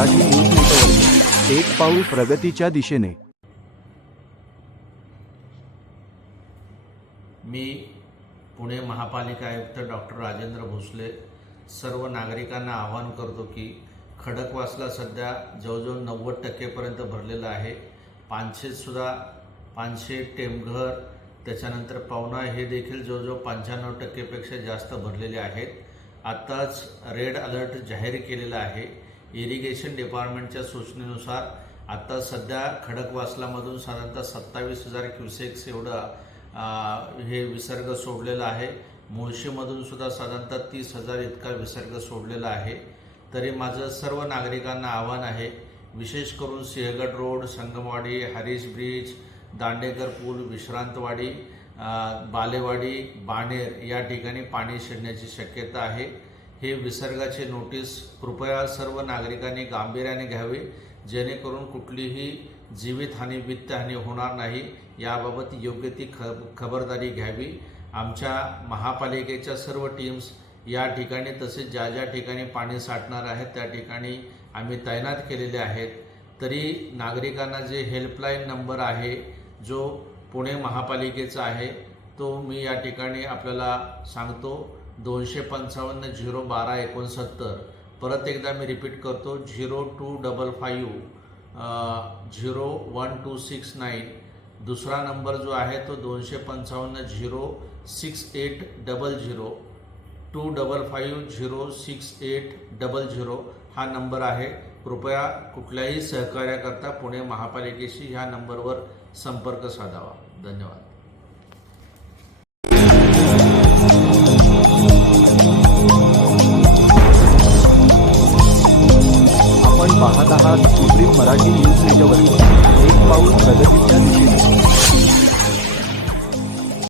Marathi news network, एक पाऊल प्रगतीच्या दिशेने। मी पुणे महापालिका आयुक्त डॉक्टर राजेंद्र भोसले सर्व नागरिकांना आवाहन करतो की खडकवासला सध्या जवळजवळ 90% पर्यंत भरलेलं आहे। पानशेतसुद्धा 500 टेमघर त्याच्यानंतर पवना हे देखील जवळजवळ 95% पेक्षा जास्त भरलेले आहेत। आत्ताच रेड अलर्ट जाहीर केलेला आहे। इरिगेशन डिपार्टमेंटच्या सूचनेनुसार आता सध्या खडकवासलामधून साधारणतः 27,000 क्युसेक्स एवढं हे विसर्ग सोडलेला आहे। मुळशीमधून सुद्धा साधारणतः 30,000 इतका विसर्ग सोडलेला आहे। तरी माझं सर्व नागरिकांना आव्हान आहे, विशेष करून सिंहगड रोड, संगमवाडी, हरीश ब्रिज, दांडेकर पूल, विश्रांतवाडी, बालेवाडी, बाणेर या ठिकाणी पाणी शिरण्याची शक्यता आहे। हे विसर्गाचे नोटीस कृपया सर्व नागरिकांनी गांभीर्याने घ्यावे, जेणेकरून कुठलीही जीवितहानी वित्तहानी होणार नाही। याबाबत योग्य ती खबरदारी घ्यावी। आमच्या महापालिकेच्या सर्व टीम्स या ठिकाणी तसेच ज्या ज्या ठिकाणी पाणी साठणार आहे त्या ठिकाणी आम्ही तैनात केलेले आहेत। तरी नागरिकांना जे हेल्पलाईन नंबर आहे जो पुणे महापालिकेचा आहे तो मी या ठिकाणी आपल्याला सांगतो, 255 012 69। परत एकदा मी रिपीट करतो, 0255 01269। दुसरा नंबर जो आहे तो 255 06800 255 06800 हा नंबर आहे। कृपया कुठल्याही सहकार्याकरता पुणे महापालिकेशी ह्या नंबरवर संपर्क साधावा। धन्यवाद। आपण पाहत आहात सुप्रीम मराठी न्यूज नेटवर्क, एक पाऊल प्रगतीच्या दिशेने।